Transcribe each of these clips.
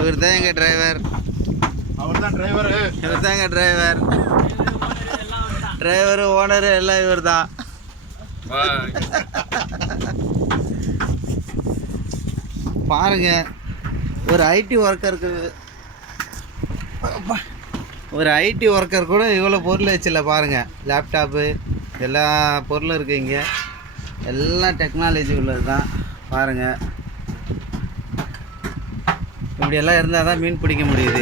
இவர் தான் எங்கள் டிரைவர் அவர் தான் டிரைவரு இவர் தான் எங்கள் டிரைவர் டிரைவரு ஓனரு எல்லாம் இவர் தான் பாருங்க ஒரு ஐடி ஒர்க்கருக்கு ஒரு ஐடி ஒர்க்கர் கூட இவ்வளோ பொருள் வச்சில்ல பாருங்க. லேப்டாப்பு எல்லா பொருளும் இருக்குது இங்கே. எல்லாம் டெக்னாலஜி உள்ளது தான் பாருங்க. இப்படியெல்லாம் இருந்தால் தான் மீன் பிடிக்க முடியுது.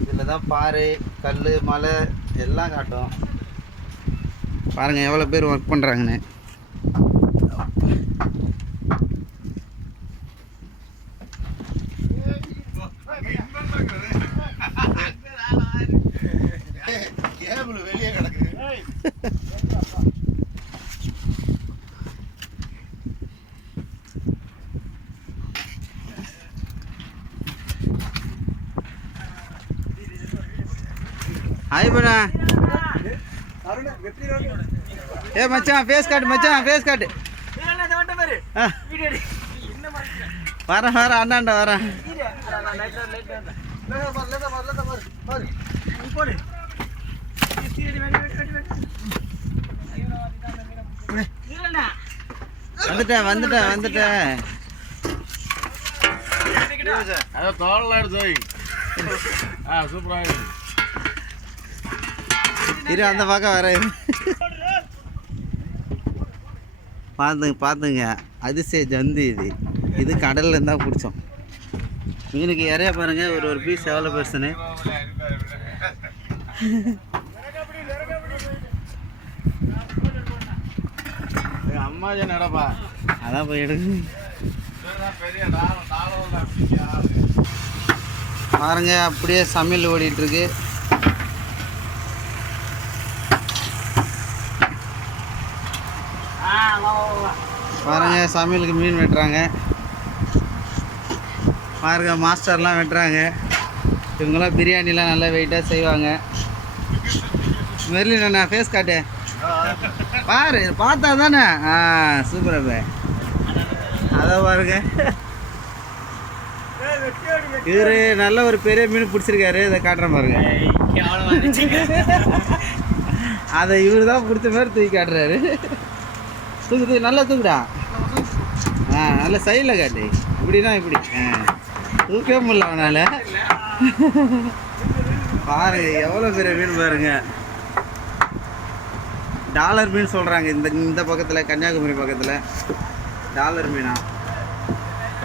இதில் தான் பாறை கல் மலை எல்லாம் காட்டும். பாருங்கள் எவ்வளோ பேர் ஒர்க் பண்ணுறாங்கன்னு ஹாய் பண்ணா ஏ மச்சான் ஃபேஸ் காட்டு மச்சான் ஃபேஸ் காட்டு. வரேன் வரேன் அண்ணாண்டா வரேன் வந்துட்டேன் வந்துட்டேன் வந்துட்டேன் அதை தோல்லாம் எடுத்து ஆ சூப்பராக இருக்கு இரு அந்த பக்கம் வர. பார்த்துங்க பார்த்துங்க அதிசய ஜந்து இது. இது கடல்ல இருந்தால் பிடிச்சோம். மீனுக்கு இறைய பாருங்க ஒரு ஒரு பீஸ் எவ்வளோ பெருசுன்னு அம்மா நடப்பா அதான் போய் எடுங்க. பாருங்க அப்படியே சமையல் ஓடிட்டு இருக்கு. பாருங்க சமையலுக்கு மீன் வெட்டுறாங்க. பாருங்க மாஸ்டர்லாம் வெட்டுறாங்க. இவங்கெல்லாம் பிரியாணிலாம் நல்லா வெயிட்டாக செய்வாங்க. மெர்லின் நான் ஃபேஸ் காட்டு பாரு பார்த்தா தானே ஆ சூப்பர் அப்ப. அதை பாருங்க. இவரு நல்ல ஒரு பெரிய மீன் பிடிச்சிருக்காரு. இதை காட்டுறேன் பாருங்க. அதை இவரு தான் பிடிச்ச மாதிரி தூக்கி காட்டுறாரு. தூக்கு தூக்கு நல்லா தூக்குடா. ஆ நல்ல சைடில் காட்டு. இப்படின்னா இப்படி. ஆ தூக்கவே முடியல அவனால். பாருங்க எவ்வளோ பெரிய மீன் பாருங்க. டாலர் மீன் சொல்கிறாங்க இந்த இந்த பக்கத்தில் கன்னியாகுமரி பக்கத்தில். டாலர் மீனா?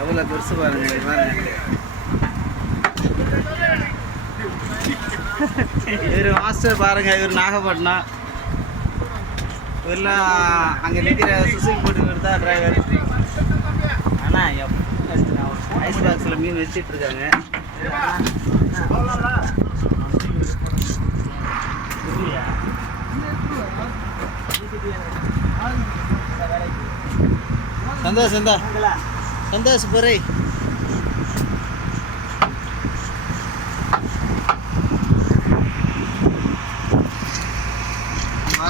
எவ்வளோ பெருசு பாருங்க பாருங்க. இவர் மாஸ்டர் பாருங்க இவர் நாகப்பட்டினம். இவரெல்லாம் அங்கே நிற்கிற சுசுகி போட்டு தான் டிரைவர் ஆனால் ஐஸ் பாக்ஸில் மீன் வச்சிட்டு இருக்காங்க. சந்தோஷ் சந்தா சந்தோஷ் பொறை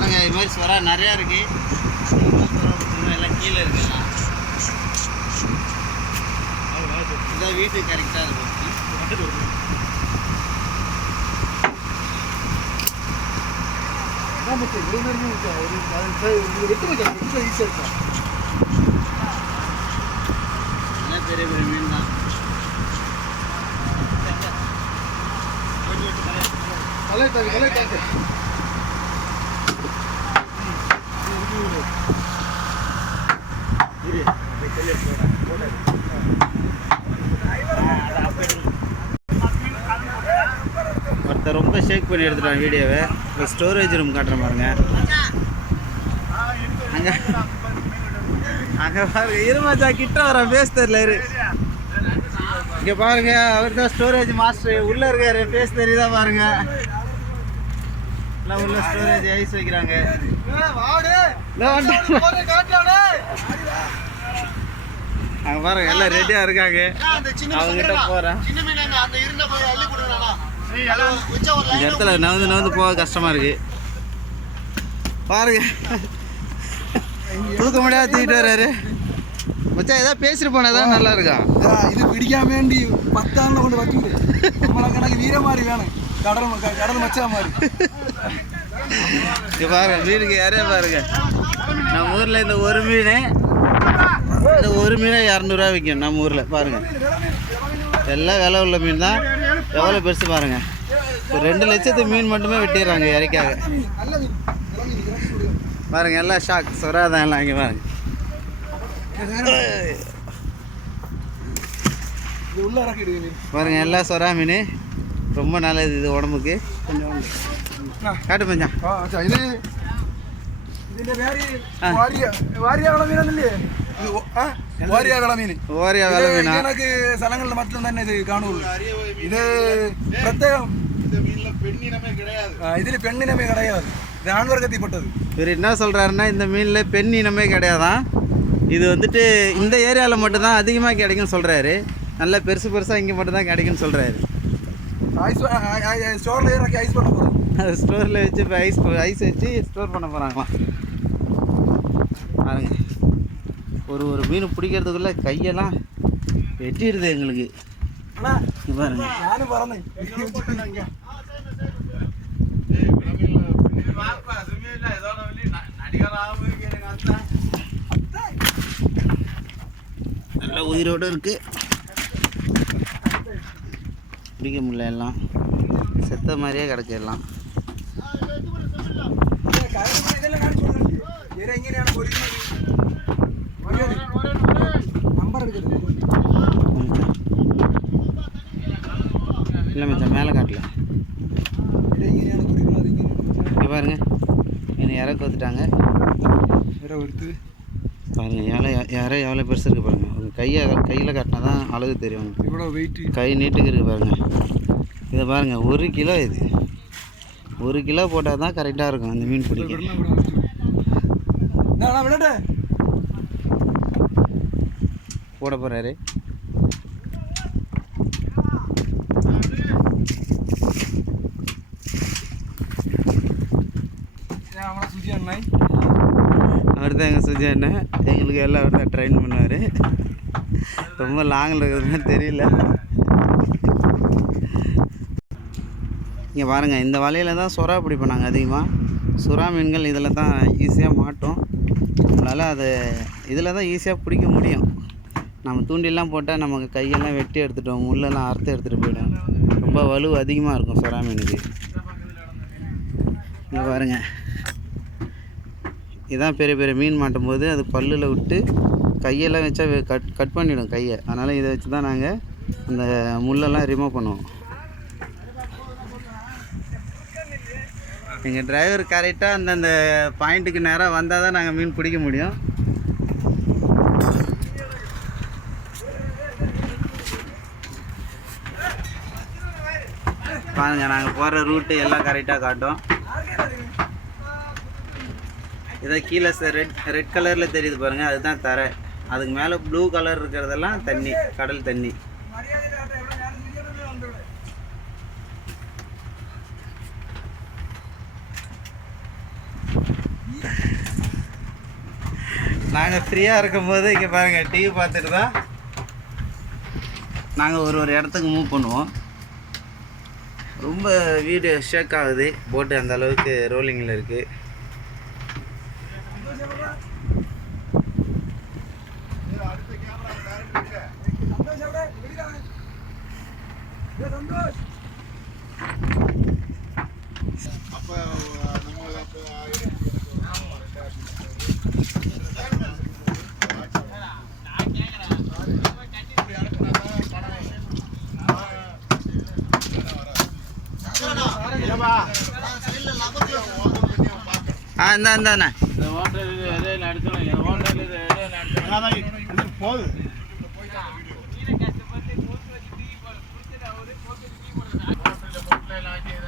பாருங்க இது மாதிரி சுறா நிறையா இருக்கு. எல்லாம் கீழே இருக்குல்லாம் இதான் வீட்டுக்கு கரெக்டாக இருக்கும் பெரிய பெரிய மீன் தான் ஒருத்தர் ரொம்ப ஷேக் பண்ணி எடுத்துட்டான் வீடியோவை இப்போ ஸ்டோரேஜ் ரூம் காட்டுறேன் பாருங்க. அங்கே அங்கே பாருங்க இருமாச்சா கிட்ட வர பேச தெரியல இரு. இங்கே பாருங்க அவர் தான் ஸ்டோரேஜ் மாஸ்டர் உள்ளே இருக்காரு பேச தெரியுதா பாருங்க. எல்லாம் உள்ள ஸ்டோரேஜ் ஐஸ் வைக்கிறாங்க. அங்கே பாருங்க எல்லாம் ரெடியாக இருக்காங்க. அவங்ககிட்ட போகிறேன் இந்த இடத்துல நகர்ந்து நகர்ந்து போக கஷ்டமாக இருக்குது பாருங்க. தூக்க முடியாத தூக்கிட்டு வர்றாரு. மச்சா ஏதாவது பேசிட்டு போன ஏதாவது நல்லா இருக்கா? இது பிடிக்காம வேண்டி பத்தாண்டு கொண்டு வச்சுக்கிட்டு நம்மளை கணக்கு வீர மாதிரி வேணும். கடல் கடல் மச்சா மாதிரி பாருங்க மீனுக்கு யாரே பாருங்க. நம்ம ஊரில் இந்த ஒரு மீன். இந்த ஒரு மீனை இரநூறுவா விற்கும் நம்ம ஊரில். பாருங்கள் எல்லாம் விலை உள்ள மீன் தான். எவ்வளோ பெருசு பாருங்கள் ஒரு ரெண்டு லட்சத்து மீன் மட்டுமே வெட்டிடுறாங்க இறைக்காக. பாருங்கள் எல்லாம் ஷாக் சொராதான் எல்லாம் இங்கே பாருங்கள் பாருங்க எல்லாம் சொரா மீன். ரொம்ப நல்லது இது உடம்புக்கு. கொஞ்சம் காட்டு பஞ்சம் இது അച്ഛാ ഇത് ഇതിന്റെ പേര് ആ. വാരിയ വാരിയ വിളമീനല്ലേ ഇത് ഒ- ആ? വാരിയ വിളമീൻ ஓரியா வேலை மீனா കണക്ക് സ്ഥലങ്ങളിൽ മറ്റും തന്നെ ഇത് കാണുള്ളൂ ഇത് പ്രത്യേകം ആ, ഇതില് പെണ്ണിനമേ கிடையாது இது ஆண்வர்க்கத்தைப்பட்டது இவர் என்ன சொல்கிறாருன்னா இந்த மீனில் பெண் இனமே கிடையாதான் இது வந்துட்டு இந்த ஏரியாவில் மட்டும்தான் அதிகமாக கிடைக்கும்னு சொல்கிறாரு நல்ல பெருசு பெருசாக இங்கே மட்டும்தான் கிடைக்கும்னு சொல்கிறாரு ஐஸ் ஸ்டோர்ல இறக்கி ஐஸ் பண்ண போறோம் அது ஸ்டோரில் வச்சு இப்போ ஐஸ் ஐஸ் வச்சு ஸ்டோர் பண்ண போகிறாங்களாம் பாருங்க ஒரு ஒரு மீன் பிடிக்கிறதுக்குள்ளே கையெல்லாம் வெட்டிடுது எங்களுக்கு. பாருங்க. நல்ல உயிரோடு இருக்கு. பிடிக்க முடியல எல்லாம். செத்த மாதிரியே கிடக்கு இல்லை மச்சான் மேலே காட்டல. இங்கே பாருங்க. என்னை இறக்கு வந்துட்டாங்க பாருங்க ஏழை யாரோ எவ்வளோ பெருசு இருக்குது பாருங்கள் உங்கள் கையை கையில் காட்டினா தான் அழகு தெரியும் இவ்வளோ வெயிட் கை நீட்டுக்கு இருக்குது பாருங்கள் இதை பாருங்கள் ஒரு கிலோ இது. ஒரு கிலோ போட்டால் தான் கரெக்டாக இருக்கும் அந்த மீன் பிடிக்க. போட போகிறாரு அவர் தான் எங்கள் சுஜா அண்ணன். எங்களுக்கு எல்லாம் அவர் தான் ட்ரெயின் பண்ணுவார். ரொம்ப லாங்கில் இருக்கிறதுனால தெரியல. இங்கே பாருங்கள் இந்த வலையில் தான் சுறா பிடிப்போம் நாங்கள் அதிகமாக சுறா மீன்கள் இதில் தான் ஈஸியாக மாட்டோம். நம்மளால் அது இதில் தான் ஈஸியாக பிடிக்க முடியும். நம்ம தூண்டிலாம் போட்டால் நமக்கு கையெல்லாம் வெட்டி எடுத்துட்டோம் முள்ளெல்லாம் அறுத்து எடுத்துகிட்டு போயிடும். ரொம்ப வலு அதிகமாக இருக்கும் சுறா மீனுக்கு இங்கே பாருங்கள் இதான் பெரிய பெரிய மீன் மாட்டும் போது அது பல்லில் விட்டு கையெல்லாம் வச்சா கட் கட் பண்ணிவிடும் கையை. அதனால் இதை வச்சு தான் நாங்கள் அந்த முள்ளெல்லாம் ரிமூவ் பண்ணுவோம். எங்கள் டிரைவர் கரெக்டாக அந்தந்த பாயிண்ட்டுக்கு நேராக வந்தால் தான் நாங்கள் மீன் பிடிக்க முடியும். பாருங்க நாங்கள் போகிற ரூட்டு எல்லாம் கரெக்டாக காட்டும். இதை கீழே ரெட் ரெட் கலரில் தெரியுது பாருங்கள் அதுதான் தரை. அதுக்கு மேலே ப்ளூ கலர் இருக்கிறதெல்லாம் தண்ணி கடல் தண்ணி. நாங்கள் ஃப்ரீயாக இருக்கும்போது இங்கே பாருங்கள் டிவி பார்த்துட்டு தான் நாங்கள் ஒரு ஒரு இடத்துக்கு மூவ் பண்ணுவோம். ரொம்ப வீடியோ ஷேக் ஆகுது. போட்டு அந்த அளவுக்கு ரோலிங்கில் இருக்குது சந்தோஷ். எதையும் அடிச்சணும் போகுது. ஆம்பளைங்க